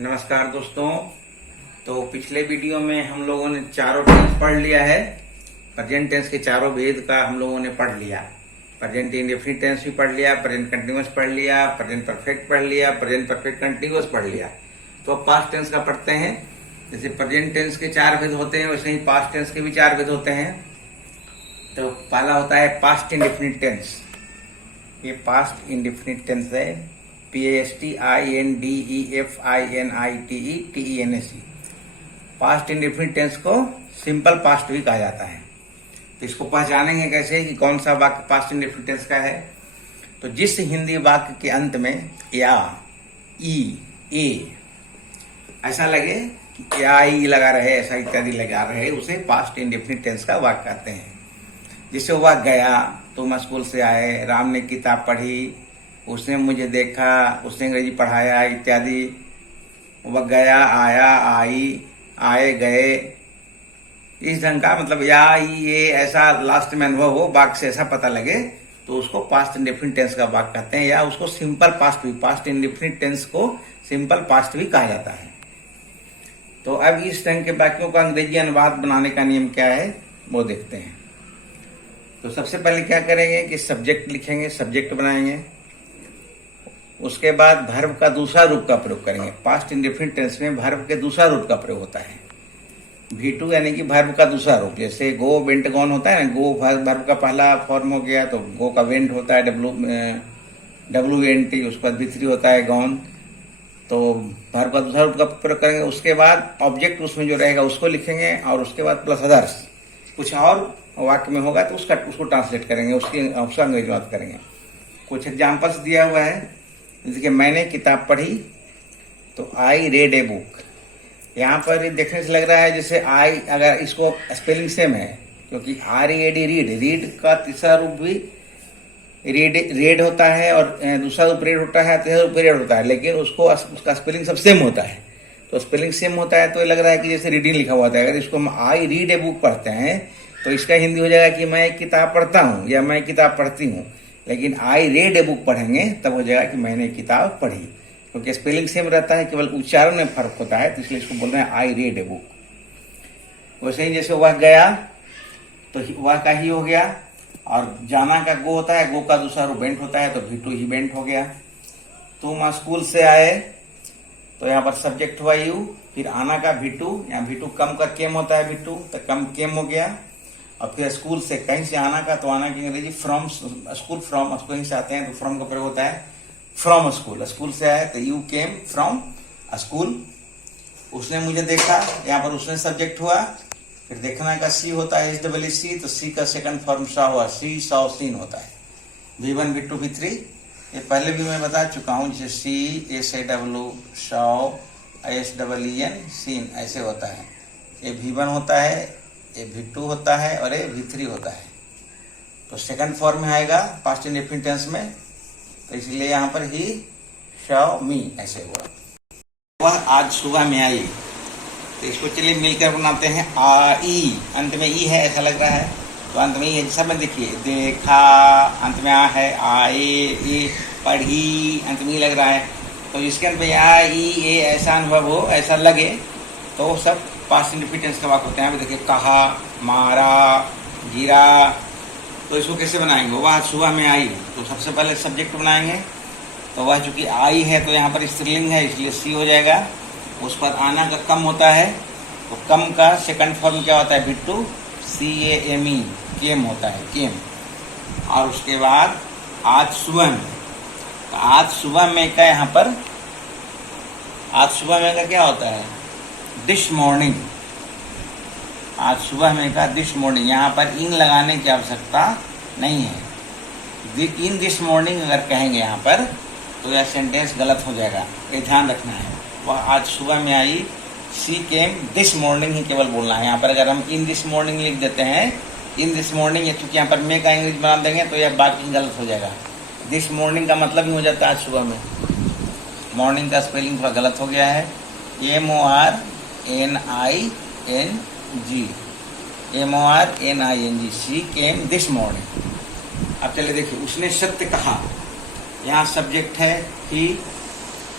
नमस्कार दोस्तों। तो पिछले वीडियो में हम लोगों ने चारों टेंस पढ़ लिया है। प्रेजेंट टेंस के चारों भेद का हम लोगों ने पढ़ लिया। प्रेजेंट इंडेफिनिट टेंस भी पढ़ लिया, प्रेजेंट कंटिन्यूअस पढ़ लिया, प्रेजेंट परफेक्ट पढ़ लिया, प्रेजेंट परफेक्ट कंटिन्यूअस पढ़ लिया। तो अब पास्ट टेंस का पढ़ते हैं। जैसे प्रेजेंट टेंस के चार भेद होते हैं, वैसे ही पास्ट टेंस के भी चार भेद होते हैं। तो पहला होता है पास्ट इंडेफिनिट टेंस। ये पास्ट इंडेफिनिट टेंस है, PASTINDEFINITETENS। पास्ट इंडेफिनिट टेंस को सिंपल पास्ट भी कहा जाता है। तो इसको पहचानेंगे कैसे कि कौन सा वाक्य पास्ट इंडेफिनिट टेंस का है। तो जिस हिंदी वाक्य के अंत में या, ई, ए ऐसा लगे कि या ई लगा रहे, ऐसा इत्यादि लगा रहे, उसे पास्ट इंडेफिनिट टेंस का वाक्य कहते हैं। जिससे वह गया, तुम स्कूल से आए, राम ने किताब पढ़ी, उसने मुझे देखा, उसने अंग्रेजी पढ़ाया इत्यादि। वह गया, आया, आई, आए, गए, इस ढंग का मतलब या ये ऐसा लास्ट में अनुभव हो, वाक्य से ऐसा पता लगे तो उसको पास्ट इंडेफिनिट टेंस का वाक्य कहते हैं। या उसको सिंपल पास्ट भी, पास्ट इंडेफिनिट टेंस को सिंपल पास्ट भी कहा जाता है। तो अब इस ढंग के वाक्यों का अंग्रेजी अनुवाद बनाने का नियम क्या है वो देखते हैं। तो सबसे पहले क्या करेंगे कि सब्जेक्ट लिखेंगे, सब्जेक्ट बनाएंगे। उसके बाद भर्ब का दूसरा रूप का प्रयोग करेंगे। पास्ट इंडेफिनिट टेंस में भर्ब के दूसरा रूप का प्रयोग होता है। V2 यानी कि भर्ब का दूसरा रूप। जैसे गो, वेंट, गॉन होता है ना, गो भर्ब का पहला फॉर्म हो गया, तो गो का वेंट होता है WNT। उसके बाद V3 होता है गॉन। तो भर्ब का दूसरा रूप का प्रयोग करेंगे। उसके बाद ऑब्जेक्ट उसमें जो रहेगा उसको लिखेंगे, और उसके बाद प्लस अदर्स कुछ और वाक्य में होगा तो उसको ट्रांसलेट करेंगे, उसका अंग्रेजी बात करेंगे। कुछ एग्जाम्पल्स दिया हुआ है, जैसे कि मैंने किताब पढ़ी, तो आई रेड ए बुक। यहाँ पर देखने से लग रहा है जैसे आई, अगर इसको स्पेलिंग सेम है, क्योंकि RED रीड का तीसरा रूप भी रेड होता है और दूसरा रूप रेड होता है, तीसरा रूप रेड होता है, लेकिन उसका स्पेलिंग सब सेम होता है। तो स्पेलिंग सेम होता है तो ये लग रहा है कि जैसे रीडिंग लिखा हुआ था। अगर इसको हम आई रीड ए बुक पढ़ते हैं तो इसका हिंदी हो जाएगा कि मैं एक किताब पढ़ता हूँ या मैं किताब पढ़ती हूँ। लेकिन आई रेड ए बुक पढ़ेंगे तब हो जाएगा कि मैंने किताब पढ़ी, क्योंकि स्पेलिंग सेम रहता है, केवल उच्चारण में फर्क होता है। तो इसलिए इसको बोल रहे हैं आई रेड ए बुक। वैसे ही जैसे वह गया तो वह का ही हो गया, और जाना का गो होता है, गो का दूसरा रूप वेंट होता है, तो V2 ही वेंट हो गया। तुम स्कूल से आए, तो यहाँ पर सब्जेक्ट हुआ यू, फिर आना का V2, यहाँ V2 कम का केम होता है V2, तो कम केम हो गया। और फिर स्कूल से, कहीं से आना का, तो आना की अंग्रेजी फ्रॉम, स्कूल फ्रॉम, कहीं से आते हैं तो फ्रॉम का प्रयोग होता है फ्रॉम स्कूल। स्कूल से आए तो यू केम फ्रॉम स्कूल। उसने मुझे देखा, यहाँ पर उसने सब्जेक्ट हुआ। फिर देखना का सी होता है SEE, तो सी का सेकंड फॉर्म सा हुआ, सी सॉ सीन होता है। V1 V2 V3 ये पहले भी मैं बता चुका हूँ। जैसे सी SAW सॉ SEEN सीन ऐसे होता है। ये V1 होता है, ये V2 होता है और ये V3 होता है। तो सेकंड फॉर्म में आएगा पास्ट इंडेफिनिट टेंस में, तो इसलिए यहाँ पर ही सॉ मी ऐसे हुआ। वह आज सुबह में आई, तो इसको चलिए मिलकर बनाते हैं। आई, अंत में ई है ऐसा लग रहा है, तो अंत में ई है। सब में देखिए, देखा अंत में आ है, आए, ए, पढ़ी अंत में ई लग रहा है। तो इसके अंत में आ, ई, ए ऐसा अनुभव हो, ऐसा लगे, तो सब पास्ट इंडेफिनिट टेंस का वाक्य होते हैं। देखिए, कहा, मारा, गिरा। तो इसको कैसे बनाएंगे? वह सुबह में आई, तो सबसे पहले सब्जेक्ट बनाएंगे। तो वह चूंकि आई है तो यहाँ पर स्त्रीलिंग है, इसलिए सी हो जाएगा। उस पर आना का कम होता है, तो कम का सेकंड फॉर्म क्या होता है? V2 CAME, केम होता है, केम। और उसके बाद आज सुबह में, तो आज सुबह में का यहाँ पर, आज सुबह में का क्या होता है? This morning. आज सुबह में का दिस मॉर्निंग, यहाँ पर इन लगाने की आवश्यकता नहीं है। इन दिस मॉर्निंग अगर कहेंगे यहाँ पर तो यह सेंटेंस गलत हो जाएगा, ये ध्यान रखना है। वह आज सुबह में आई, सी केम दिस मॉर्निंग ही केवल बोलना है। यहाँ पर अगर हम इन दिस मॉर्निंग लिख देते हैं, इन दिस मॉर्निंग, या चूंकि यहाँ पर मे का इंग्लिश बना देंगे तो यह बाकी गलत हो जाएगा। दिस मॉर्निंग का मतलब ही हो जाता है आज सुबह में। मॉर्निंग का स्पेलिंग थोड़ा गलत हो गया है, MORNING, she came this morning. अब चलिए देखिए, उसने सत्य कहा, यहाँ सब्जेक्ट है ही,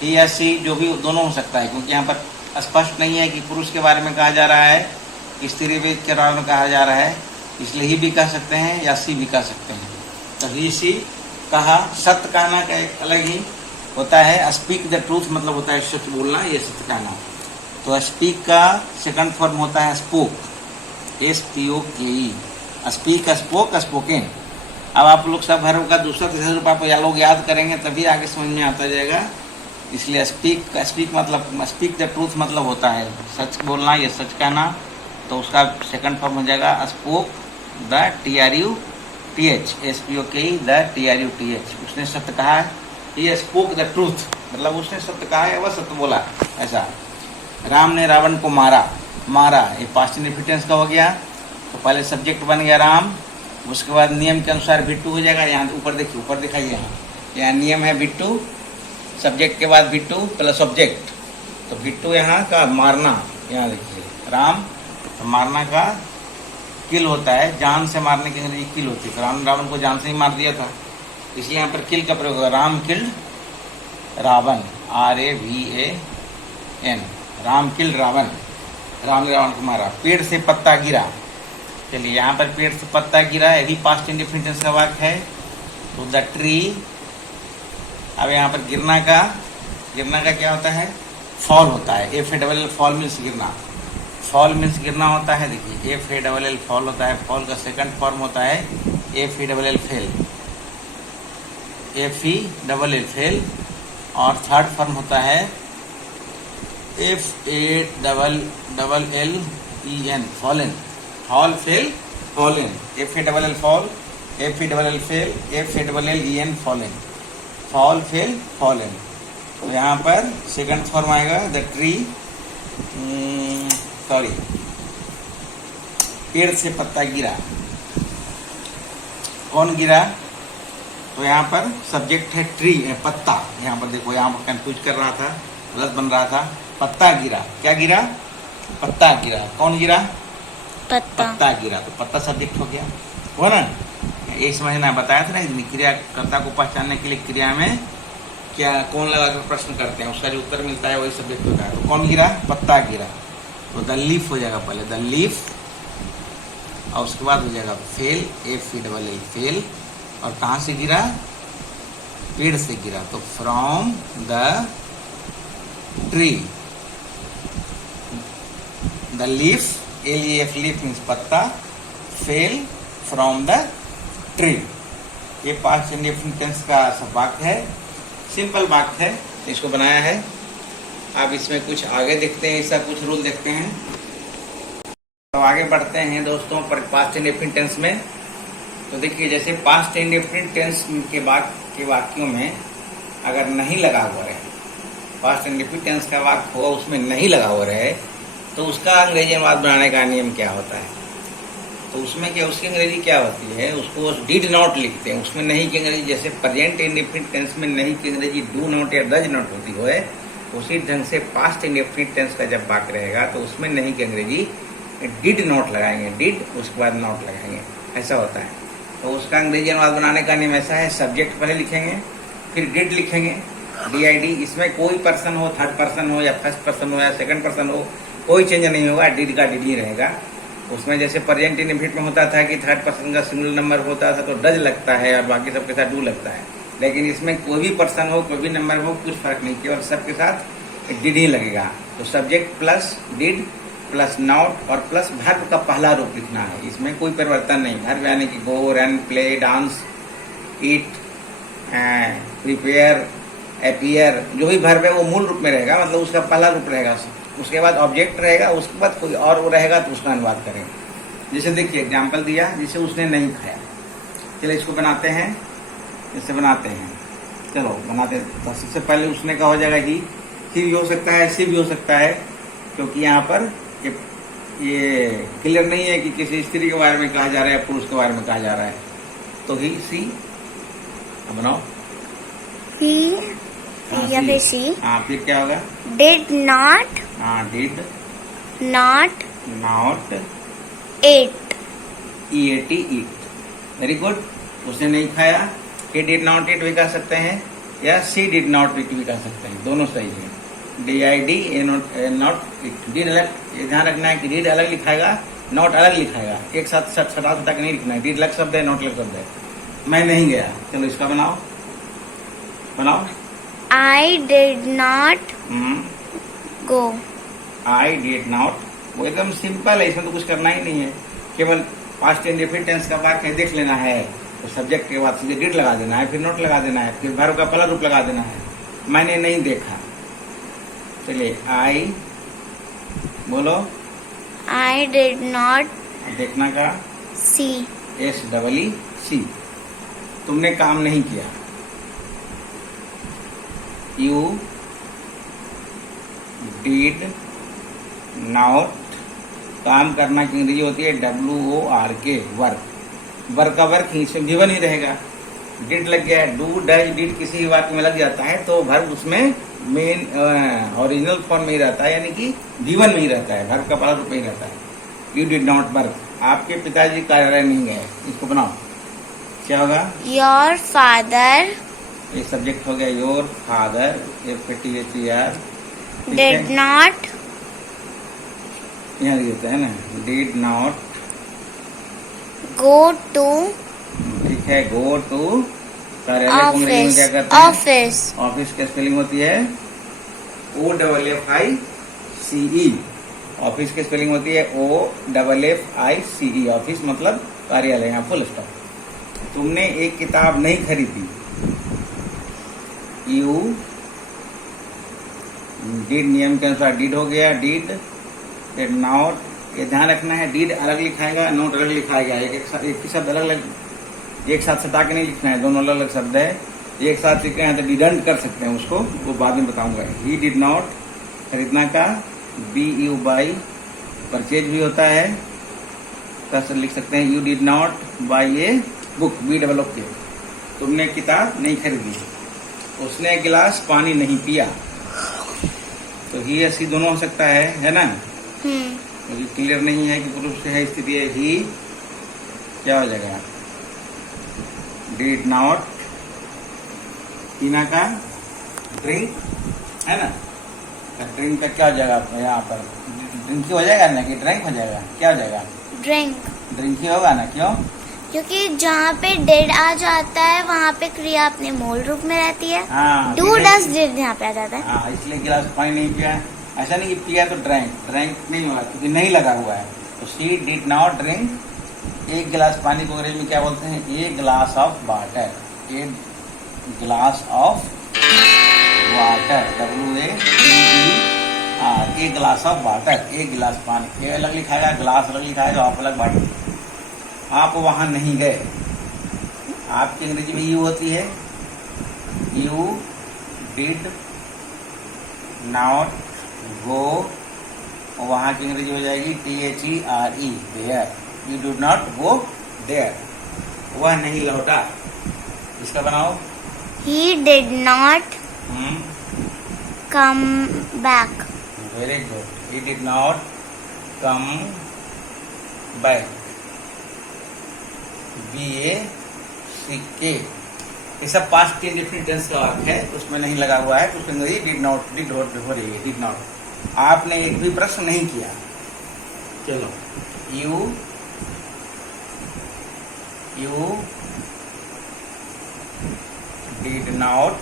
ही या सी, जो भी दोनों हो सकता है, क्योंकि यहाँ पर स्पष्ट नहीं है कि पुरुष के बारे में कहा जा रहा है, स्त्री के बारे में कहा जा रहा है, इसलिए ही भी कह सकते हैं या सी भी कह सकते हैं। तो ही सी कहा। सत्य कहना का एक अलग ही होता है, स्पीक द ट्रूथ मतलब होता है सच बोलना, ये सत्य कहना। तो स्पीक का सेकंड फॉर्म होता है spoke, SPOKE, speak, spoke, spoken. अब आप लोग सब हर का दूसरा तीसरा रूप आप या लोग याद करेंगे तभी आगे समझ में आता जाएगा। इसलिए स्पीक मतलब स्पीक द ट्रूथ मतलब होता है सच बोलना या सच कहना। तो उसका सेकंड फॉर्म हो जाएगा spoke the TRUTH, SPOKE the TRUTH। उसने सत्य कहा है, ये स्पोक द ट्रूथ मतलब उसने सत्य कहा है, वह सत्य बोला, ऐसा। राम ने रावण को मारा, ये पास्ट इंडिफिटेंस का हो गया। तो पहले सब्जेक्ट बन गया राम, उसके बाद नियम के अनुसार बिट्टू हो जाएगा। यहाँ ऊपर देखिए, ऊपर दिखाइए, यहाँ नियम है बिट्टू, सब्जेक्ट के बाद बिट्टू प्लस ऑब्जेक्ट। तो बिट्टू यहाँ का मारना, यहाँ देखिए राम, तो मारना का किल होता है, जान से मारने की अंग्रेजी किल होती है। तो राम रावण को जान से ही मार दिया था, इसलिए यहाँ पर किल का प्रयोग होगा। Ram killed Ravan, RAVAN, Ram killed Ravan, Ram ने रावण को मारा। पेड़ से पत्ता गिरा, चलिए यहाँ पर पेड़ से पत्ता गिरा, ये भी पास्ट इंडिफिनिट का वाक्य है। तो द ट्री, अब यहाँ पर गिरना का क्या होता है, फॉल होता है, FALL, फॉल मीन्स गिरना, फॉल मीन्स गिरना होता है। देखिए FALL फॉल होता है, फॉल का सेकंड फॉर्म होता है FELL फेल, FELL फेल, और थर्ड फॉर्म होता है FALLEN fallen, fall fail fallen, FALL fall, FELL fail, FALLEN fallen, fall fail fallen. तो यहाँ पर सेकंड फॉर्म आएगा द ट्री, पेड़ से पत्ता गिरा, कौन गिरा, तो यहाँ पर सब्जेक्ट है ट्री, पत्ता। यहाँ पर देखो, यहाँ पर कंफ्यूज कर रहा था, गलत बन रहा था। पत्ता गिरा, क्या गिरा, पत्ता गिरा, कौन गिरा, पत्ता गिरा। तो पत्ता सब्जेक्ट हो गया, हो ना, ये समझना, बताया था ना, क्रियाकर्ता को पहचानने के लिए क्रिया में क्या कौन लगाकर प्रश्न करते हैं, उसका जो उत्तर मिलता है वही सब्जेक्ट होता है। तो कौन गिरा, पत्ता गिरा। तो द लीफ हो जाएगा पहले, द लीफ, और उसके बाद हो जाएगा फेल, FELL फेल, और कहाँ से गिरा, पेड़ से गिरा। तो from the tree, the leaf, LEAF leaf means पत्ता, फेल फ्रॉम द ट्री। ये पास्ट इंडिफिनिट टेंस का सब वाक्य है, सिंपल वाक्य है, इसको बनाया है। अब इसमें कुछ आगे देखते हैं, इसका कुछ रूल देखते हैं। तो आगे बढ़ते हैं दोस्तों पर पास्ट इंडिफिनिट टेंस में। तो देखिए, जैसे पास्ट इंडिफिनिट टेंस के वाक्यों में अगर नहीं लगा हुआ रहे, पास्ट इंडिफिनिट टेंस का वाक्य होगा उसमें नहीं लगा हुआ रहे, तो उसका अंग्रेजी अनुवाद बनाने का नियम क्या होता है। तो उसमें क्या, उसकी अंग्रेजी क्या होती है, उसको डिड नॉट लिखते हैं। उसमें नहीं की अंग्रेजी, जैसे प्रेजेंट इंडिफिनिट टेंस में नहीं की अंग्रेजी डू नॉट या डज नॉट होती है, उसी ढंग से पास्ट इंडिफिनिट टेंस का जब वाक्य रहेगा तो उसमें नहीं की अंग्रेजी डिड नॉट लगाएंगे, डिड उसके बाद नॉट लगाएंगे, ऐसा होता है। तो उसका अंग्रेजी अनुवाद बनाने का नियम ऐसा है, सब्जेक्ट पहले लिखेंगे, फिर डिड लिखेंगे, DID। इसमें कोई पर्सन हो, थर्ड पर्सन हो या फर्स्ट पर्सन हो या सेकंड पर्सन हो, कोई चेंज नहीं होगा, डिड का डिड ही रहेगा। उसमें जैसे प्रेजेंट इंडिफिनिट में होता था कि थर्ड पर्सन का सिंगुलर नंबर होता था तो डज लगता है और बाकी सबके साथ डू लगता है, लेकिन इसमें कोई भी पर्सन हो, कोई भी नंबर हो, कुछ फर्क नहीं, केवल सबके साथ डिड ही लगेगा। तो subject plus did plus not और प्लस वर्ब का पहला रूप लिखना है, इसमें कोई परिवर्तन नहीं। वर्ब यानी कि गो, रन, प्ले, डांस, ईट, प्रिपेयर, अपीयर, जो भी वर्ब है वो मूल रूप में रहेगा, मतलब उसका पहला रूप रहेगा। उसके बाद ऑब्जेक्ट रहेगा, उसके बाद कोई और वो रहेगा तो उसका अनुवाद करेंगे। जैसे देखिए एग्जाम्पल दिया, जिसे उसने नहीं खाया। चलिए इसको बनाते हैं, इससे बनाते हैं, चलो बनाते हैं। तो सबसे पहले उसने का हो जाएगा ही भी हो सकता है, सी भी हो सकता है, क्योंकि यहाँ पर ये क्लियर नहीं है कि किसी स्त्री के बारे में कहा जा रहा है या पुरुष के बारे में कहा जा रहा है। तो ही, सी बनाओ, ही या फिर सी। हाँ, फिर क्या होगा, डिड नॉट, हाँ, did not at, EAT eat, very good. उसने नहीं खाया, he did not eat भी कह सकते हैं, या सी डिड नॉट इट भी कह सकते हैं, दोनों सही है। DID नॉट डिड अलग, ये ध्यान रखना है कि डिड अलग लिखाएगा, नॉट अलग लिखाएगा, एक साथ सटा सटा के नहीं लिखना है। डिड अलग शब्द है, नॉट अलग शब्द है। मैं नहीं गया, चलो इसका बनाओ बनाओ। I did not go. I did not, वो एकदम सिंपल है, इसमें तो कुछ करना ही नहीं है, केवल पास्ट इंडेफिनिट टेंस का वाक्य देख लेना है, तो सब्जेक्ट के बाद सीधे डिड लगा देना है, फिर नॉट लगा देना है, फिर वर्ब का पहला रूप लगा देना है। मैंने नहीं देखा, चलिए आई बोलो। I did not देखना का see. SEE, तुमने काम नहीं किया। यू डिड नॉट, काम करना की अंग्रेजी होती है WORK, वर्क। वर्क का वर्क इसमें भी नहीं रहेगा, डिड लग गया, डू डज डिड किसी वाक्य में लग जाता है तो वर्ब उसमें मेन ओरिजिनल फॉर्म में ही रहता है, यानी कि जीवन में ही रहता है, वर्ब का पहला रूप में ही रहता है। यू डिड नॉट वर्क, आपके पिताजी कार्यालय नहीं गए, इसको बनाओ क्या होगा। Your father ये सब्जेक्ट हो गया your father, FATHER did not यहाँ लिखते हैं ना, डिड नॉट, go to ठीक है, गो टू कार्यालय को अंग्रेजी में क्या office. कहते हैं। Office. ऑफिस की स्पेलिंग होती है OFFICE, ऑफिस की स्पेलिंग होती है OFFICE, ऑफिस मतलब कार्यालय, यहाँ फुल स्टॉप। तुमने एक किताब नहीं खरीदी। यू डिड, नियम के अनुसार डिड हो गया, डिड नॉट, ये ध्यान रखना है, डिड अलग लिखाएगा, नॉट अलग लिखाएगा, एक ही शब्द अलग अलग एक साथ सटा के नहीं लिखना है, दोनों अलग अलग शब्द है। एक साथ लिखना है तो डिडंट कर सकते हैं उसको, वो बाद में बताऊंगा। ही डिड नॉट, खरीदना का BU बाई, परचेज भी होता है, तो लिख सकते हैं you did not by a book, BOOK, तुमने किताब नहीं खरीदी। उसने एक गिलास पानी नहीं पिया, तो ही या सी दोनों हो सकता है ना। क्योंकि क्लियर नहीं है कि पुरुष से है स्थिति है, ही क्या हो जाएगा, डिड नॉट, पीना का ड्रिंक है ना, ड्रिंक का क्या हो जाएगा यहाँ पर, ड्रिंक ही हो जाएगा ना कि ड्रिंक हो जाएगा, क्या हो जाएगा, drink. ड्रिंक ही होगा ना। क्यों, क्योंकि जहाँ पे did आ जाता है वहाँ पे क्रिया अपने मूल रूप में रहती है। हाँ, Do does did यहाँ पे आ जाता है। हाँ, इसलिए गिलास पानी नहीं पिया, ऐसा नहीं कि पिया तो ड्रिंक नहीं होगा, क्योंकि नहीं लगा हुआ है। तो शी डिड नॉट ड्रिंक, एक गिलास पानी को अंग्रेजी में क्या बोलते हैं, a glass of water, a glass of water, WATER, a glass of water, एक गिलास पानी, ए अलग लिखाएगा, ग्लास अलग लिखाएगा, आप अलग वाटर। आप वहां नहीं गए, आपकी अंग्रेजी में यू होती है, यू डिड नॉट गो, वहां की अंग्रेजी हो जाएगी THERE, there, you did not go there, वह नहीं लौटा। इसका बनाओ, He did not come back. Very good, he did not come back, BACK, ये सब पास्ट इंडेफिनिट टेंस का वाक्य है, उसमें नहीं लगा हुआ है, तो उसके अंदर डिड नॉट, डिड हो रही है, डिड नॉट। आपने एक भी प्रश्न नहीं किया। चलो, यू डिड नॉट,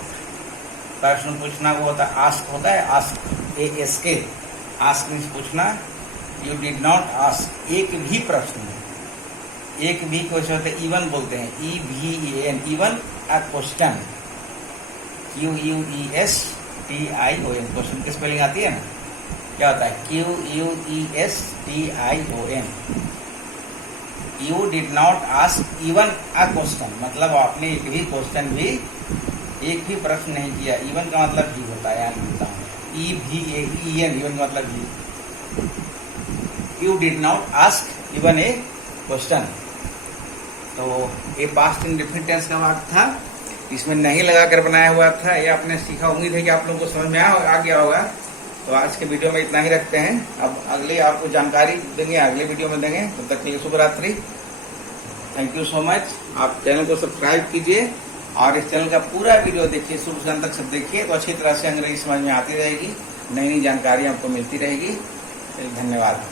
प्रश्न पूछना वो होता है आस्क, होता है आस्क, ASK, आस्क मीन्स पूछना। यू डिड नॉट आस्क, एक भी प्रश्न, एक भी क्वेश्चन होता है, इवन बोलते हैं, EVEN, even a question, QUESTION, question की स्पेलिंग आती है ना, क्या होता है, QUESTION। You did not ask even a question, मतलब आपने एक भी क्वेश्चन भी, एक भी प्रश्न नहीं किया। इवन का मतलब भी होता है, EVEN, इवन का मतलब भी। You did not ask even a question, तो ये पास्ट इंडेफिनिट टेंस का वाक्य था, इसमें नहीं लगाकर बनाया हुआ था। ये आपने सीखा, उम्मीद है कि आप लोगों को समझ में आ गया होगा। तो आज के वीडियो में इतना ही रखते हैं, अब अगले आपको जानकारी देंगे, अगले वीडियो में देंगे। तब तक के लिए शुभ रात्रि, थैंक यू सो मच। आप चैनल को सब्सक्राइब कीजिए और इस चैनल का पूरा वीडियो देखिए, शुरू से अंत तक सब देखिए, तो अच्छी तरह से अंग्रेजी समझ में आती रहेगी, नई नई जानकारी आपको मिलती रहेगी। धन्यवाद।